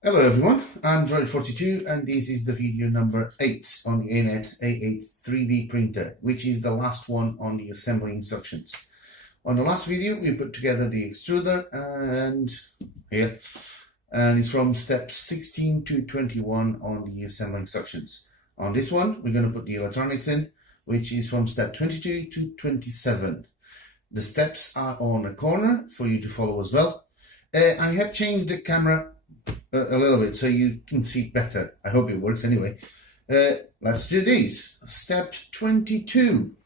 Hello everyone, I'm Droid42 and this is the video number 8 on the Anet A8 3D printer, which is the last one on the assembly instructions. On the last video we put together the extruder and it's from steps 16 to 21 on the assembly instructions. On this one we're going to put the electronics in, which is from step 22 to 27. The steps are on a corner for you to follow as well. I have changed the camera a little bit so you can see better. I hope it works anyway. Let's do this. Step 22,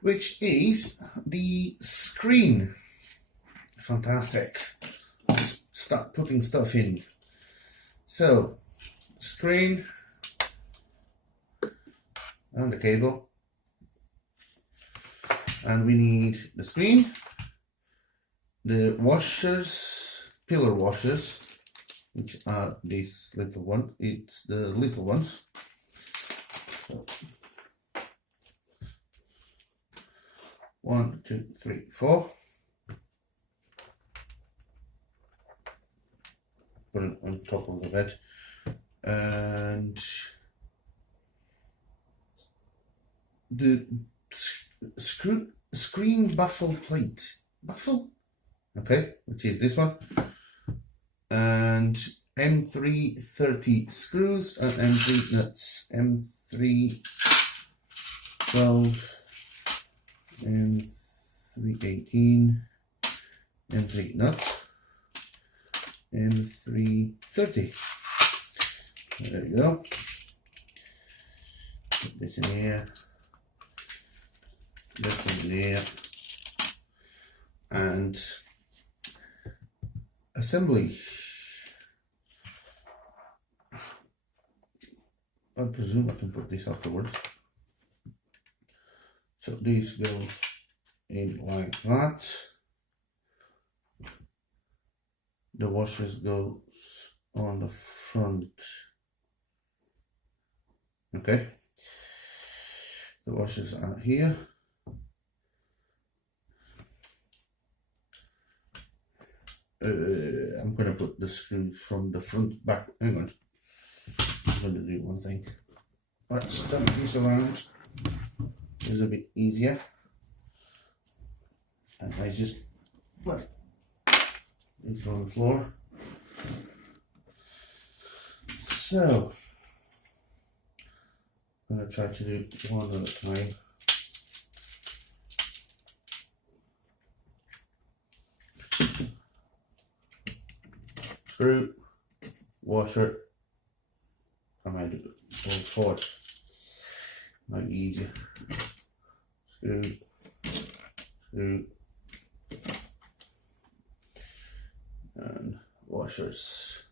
which is the screen. Fantastic. Let's start putting stuff in. So, screen and the cable. And we need the screen, the washers, pillar washers, which are this little one. It's the little ones. So, 1, 2, 3, 4. Put it on top of the bed. And the screen baffle plate. Baffle? Okay, which is this one. And M330 screws and M3 nuts. M312, M318, M3 nuts, M330. There we go. Put this in here. This one in here. And assembly. I presume I can put this afterwards. So this goes in like that. The washers goes on the front. Okay. The washers are here. I'm going to put the screws from the front back. Hang on. I'm going to do one thing. Let's turn this around. It's a bit easier. And I just left it on the floor. So, I'm going to try to do one at a time. Screw, washer. I might do it all forward. Might be easier. Screw, screw, and washers.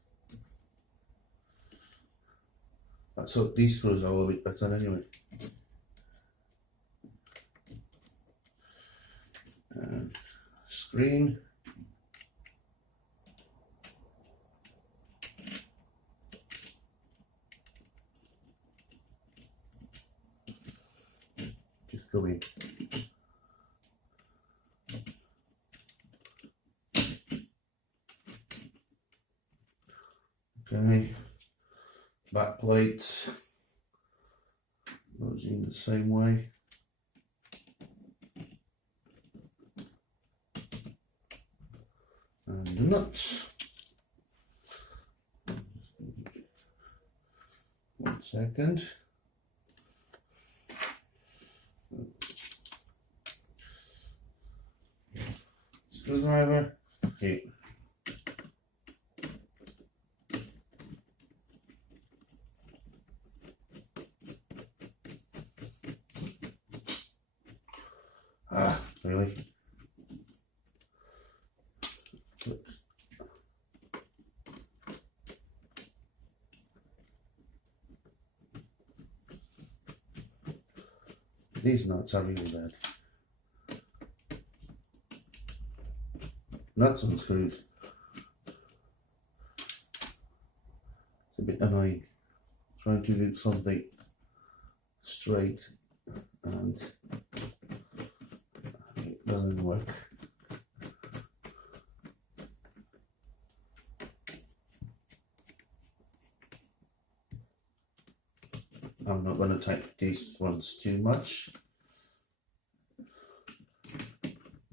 Let's hope these screws are a little bit better anyway. And screen. Just go in. Okay, back plates goes in the same way. And the nuts. 1 second. Screwdriver. Okay. Ah, really? These nuts are really bad. Nuts and screws. It's a bit annoying. Trying to do something straight and it doesn't work. I'm not going to type these ones too much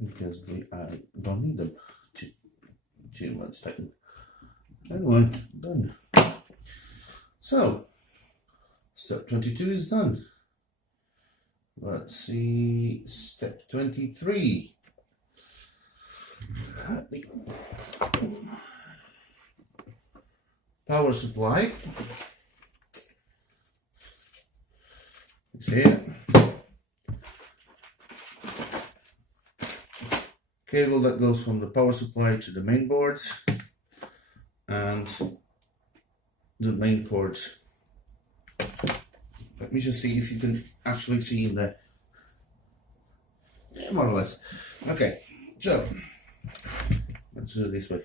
because I don't need them too much typing. Anyway, done. So, step 22 is done. Let's see, step 23. The power supply. See it? Cable that goes from the power supply to the main boards and the main cords. Let me just see if you can actually see in there. Yeah, more or less. Okay, so let's do it this way.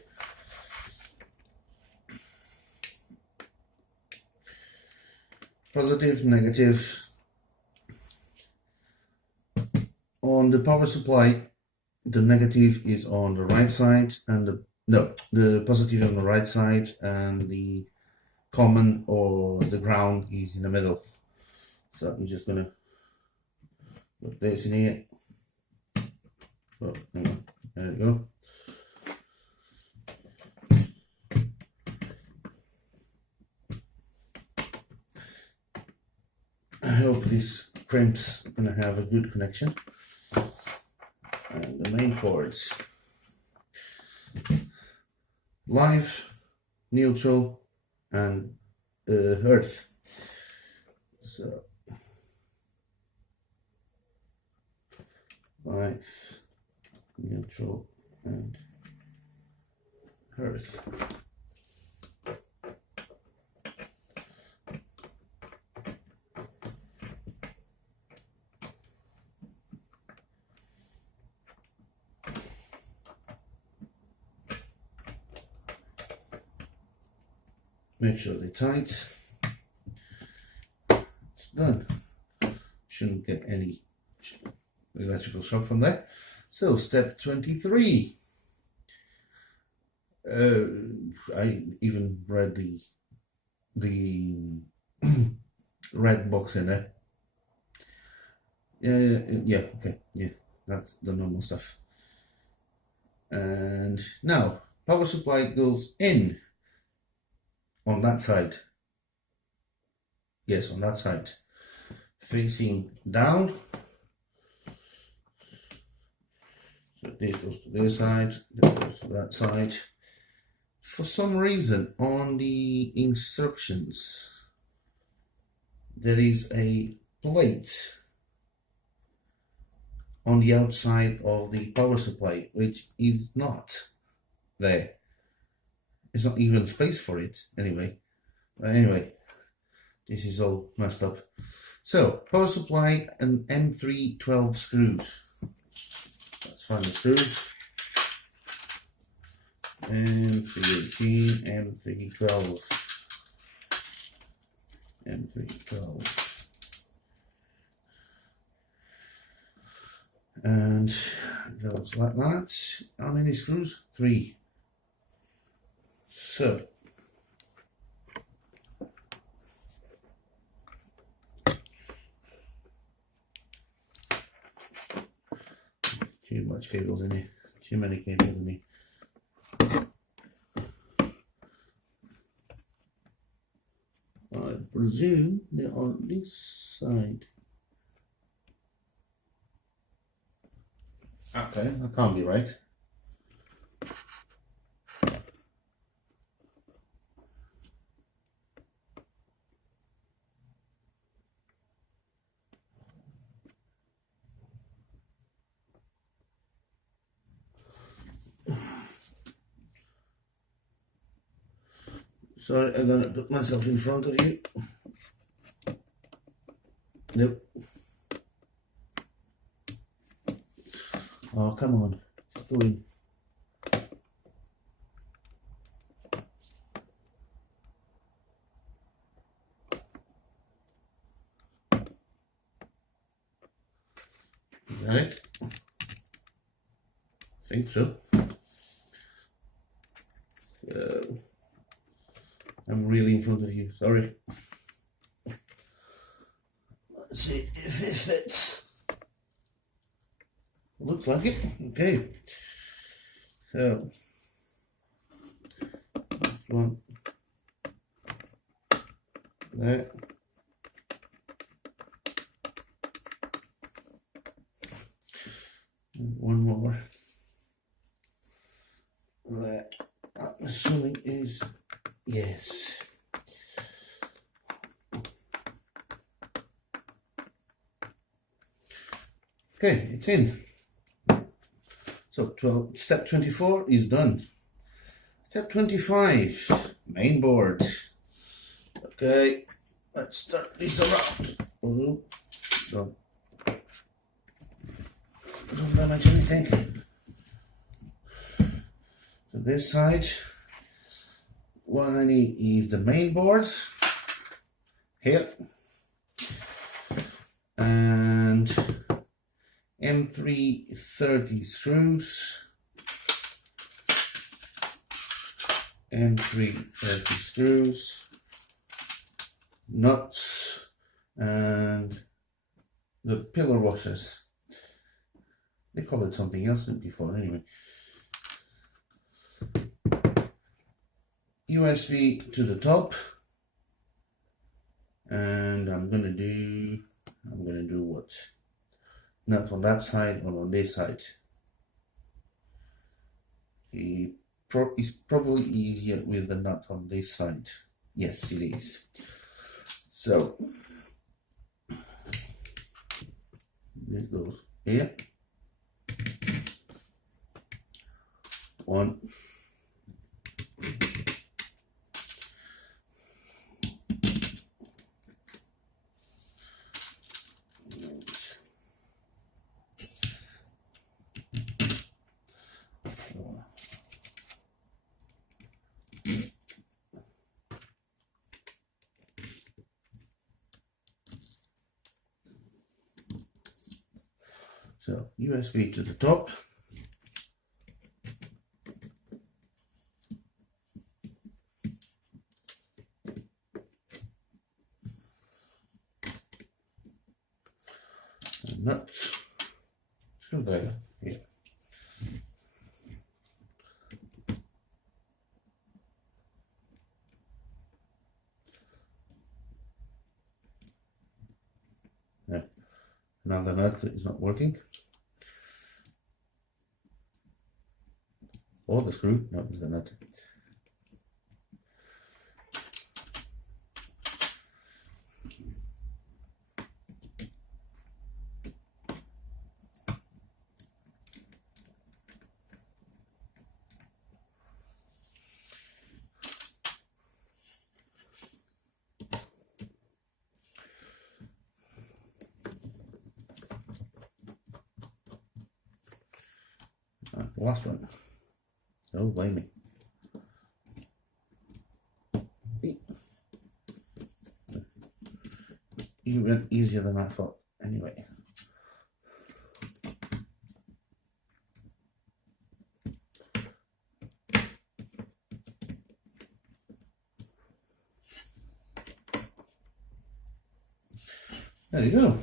Positive, negative. On the power supply, the negative is on the right side and the positive on the right side, and the common or the ground is in the middle. So I'm just gonna put this in here. Oh, hang on. There we go. I hope this crimp's gonna have a good connection. And the main cords. Live, neutral, and earth. So live, neutral, and earth. Make sure they're tight. It's done. Shouldn't get any electrical shock from that. So step 23. I even read the red box in there. Yeah, okay, yeah, that's the normal stuff. And now power supply goes in on that side. Yes, on that side, facing down. So this goes to this side, this goes to that side. For some reason, on the instructions, there is a plate on the outside of the power supply, which is not there. There's not even space for it, anyway. But anyway, this is all messed up. So, power supply and M312 screws. Let's find the screws. M318, M312. M312. And goes like that. How many screws? 3. So, too much cables in here. Too many cables in here. I presume they're on this side. Okay, that can't be right. Sorry, I'm gonna put myself in front of you. Nope. Oh, come on. Just go in. Is that it? I think so. I'm really in front of you, sorry. see if it fits. Looks like it. Okay. So this one there. And one more. Right. I'm assuming is yes. Okay, it's in. So step 24 is done. Step 25, mainboard. Okay, let's start this around. Oh, don't damage anything. So this side, what I need is the mainboard here and M330 screws. M330 screws, nuts, and the pillar washers. They call it something else before anyway. USB to the top, and I'm gonna do what? Nut on that side or on this side. It's probably easier with the nut on this side. Yes, it is. So this goes here. One. So USB to the top. And nuts. Screwdriver. Yeah. Yeah. Another nut that is not working. Or the screw, no, it's the nut. The last one. Oh, blame me. Even easier than I thought. Anyway. There you go.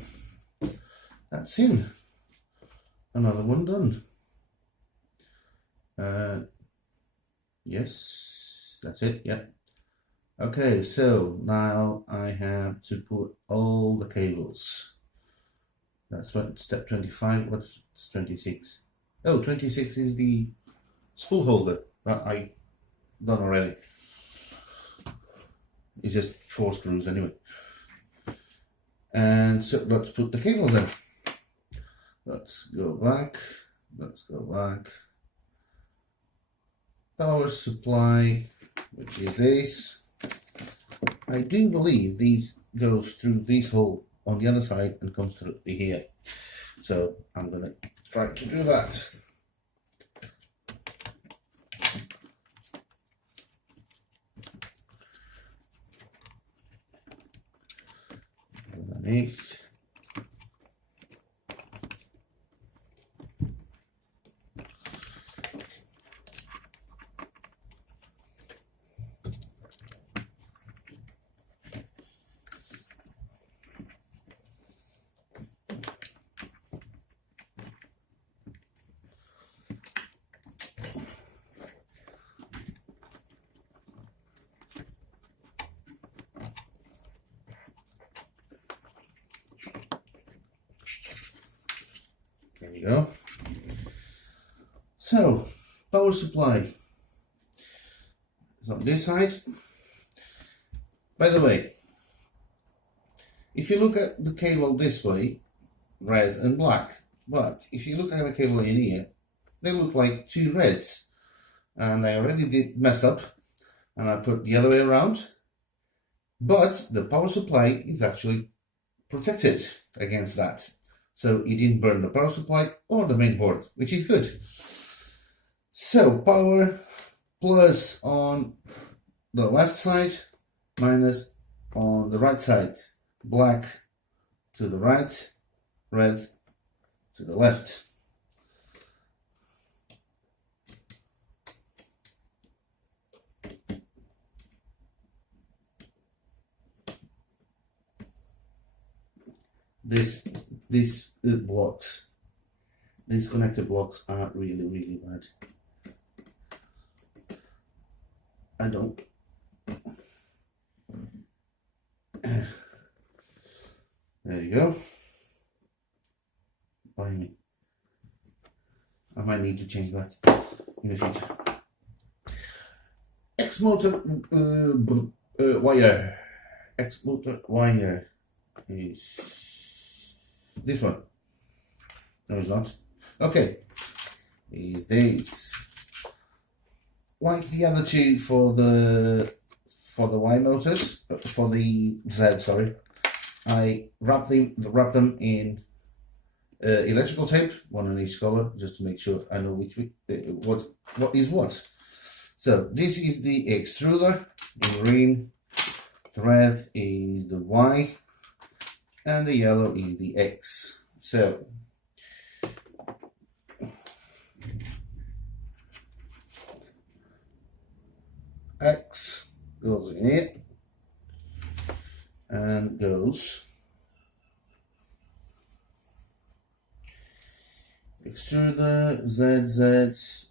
That's in. Another one done. Yes, that's it. Yep. Okay, so now I have to put all the cables. That's what step 25. What's 26? Oh, 26 is the spool holder that I done already. It's just 4 screws anyway. And so let's put the cables in. Let's go back. Let's go back. Power supply, which is this. I do believe these goes through this hole on the other side and comes through here. So I'm gonna try to do that. Underneath. you go. So, power supply. It's on this side. By the way, if you look at the cable this way, red and black, but if you look at the cable in here, they look like two reds. And I already did mess up, and I put the other way around, but the power supply is actually protected against that. So it didn't burn the power supply or the main board, which is good. So power plus on the left side, minus on the right side. Black to the right, red to the left. These blocks, these connector blocks are really bad. I don't. There you go. Buy me. I might need to change that in the future. X motor wire. X motor wire is this one. No, it's not. Okay. Is this. Like the other two for the Y motors, for the Z, sorry, I wrap them in electrical tape, one on each color, just to make sure I know which what is what. So this is the extruder in green, the red is the Y, and the yellow is the X. So X goes in here and goes extruder ZZYX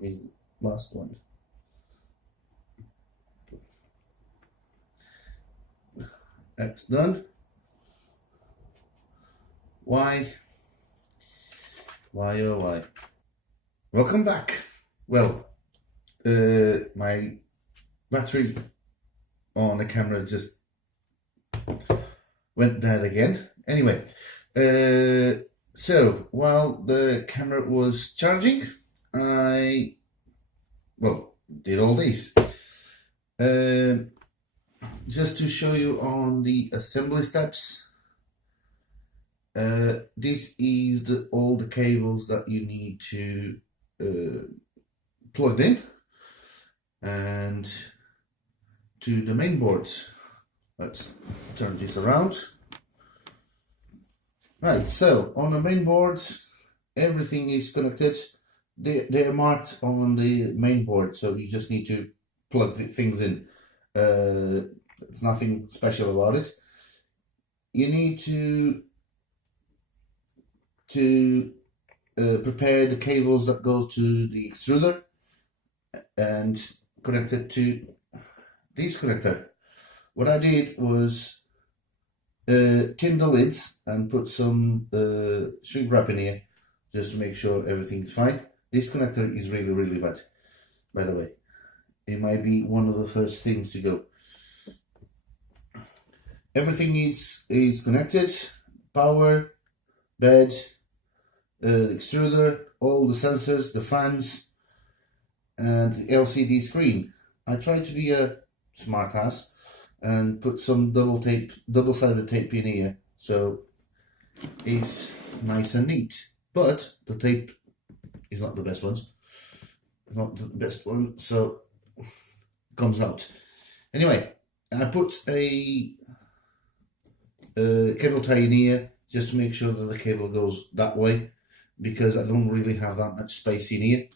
is the last one. X done. Y oh Y. Welcome back. Well, my battery on the camera just went dead again. Anyway, so while the camera was charging, I did all this just to show you on the assembly steps. This is all the cables that you need to plug in and to the main board. Let's turn this around. Right, so on the main board, everything is connected. They're marked on the main board, so you just need to plug the things in. There's nothing special about it. You need to prepare the cables that go to the extruder and connect it to this connector. What I did was tin the lids and put some shrink wrap in here just to make sure everything's fine. This connector is really bad, by the way. It might be one of the first things to go. Everything is connected. Power, bed, the extruder, all the sensors, the fans, and the LCD screen. I tried to be a smart ass and put some double-sided tape in here, so it's nice and neat. But the tape is not the best one. It's not the best one, so it comes out. Anyway, I put a cable tie in here just to make sure that the cable goes that way, because I don't really have that much space in here.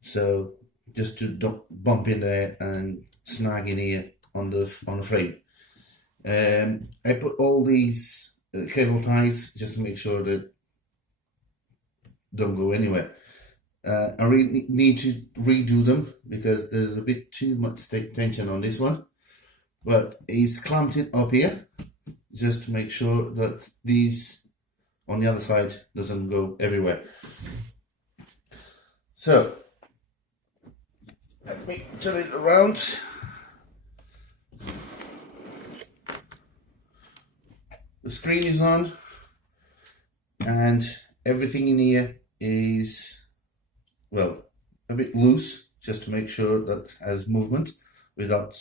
So just to don't bump in there and snag in here on the frame. I put all these cable ties just to make sure that don't go anywhere. I really need to redo them because there's a bit too much tension on this one, but it's clamped it up here just to make sure that these on the other side doesn't go everywhere. So let me turn it around. The screen is on and everything in here is, well, a bit loose, just to make sure that has movement without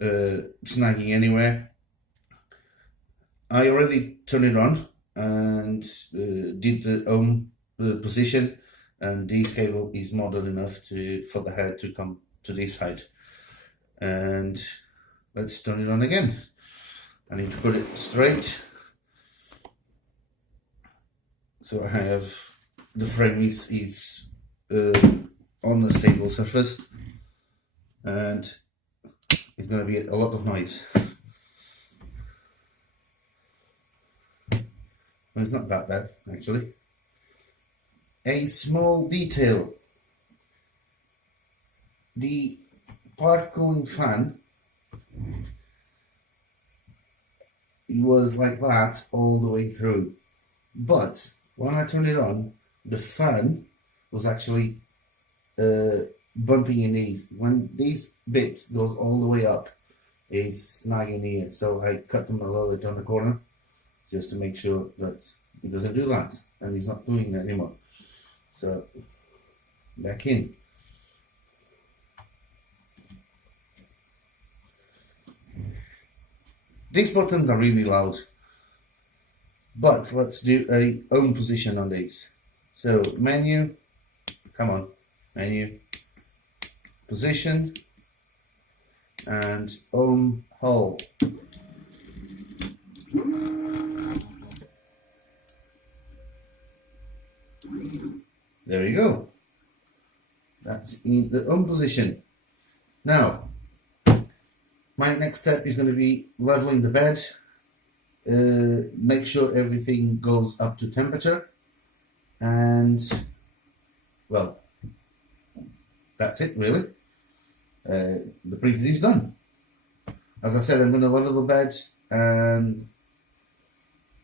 snagging anywhere. I already turned it on and did the ohm position, and this cable is more than enough for the head to come to this side. And let's turn it on again. I need to put it straight. So I have the frame is on the stable surface, and it's going to be a lot of noise. Well, it's not that bad actually. A small detail: the part cooling fan, it was like that all the way through, but when I turned it on, the fan was actually bumping in these. When this bit goes all the way up, it's snagging here. So I cut them a little bit on the corner just to make sure that it doesn't do that, and it's not doing that anymore. So back in. These buttons are really loud, but let's do a ohm position on these. So menu, come on, menu, position, and ohm hole. There you go. That's in the ohm position. Now, my next step is going to be leveling the bed. Make sure everything goes up to temperature, and well, that's it really. The printer is done. As I said, I'm going to level the bed, and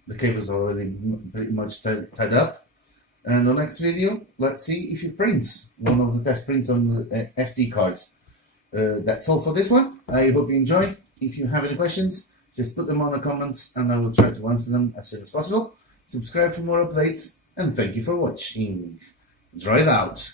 the cables are already pretty much tied up. And the next video, let's see if it prints one of the test prints on the SD cards. That's all for this one. I hope you enjoy. If you have any questions, just put them on the comments and I will try to answer them as soon as possible. Subscribe for more updates, and thank you for watching. Dry it out.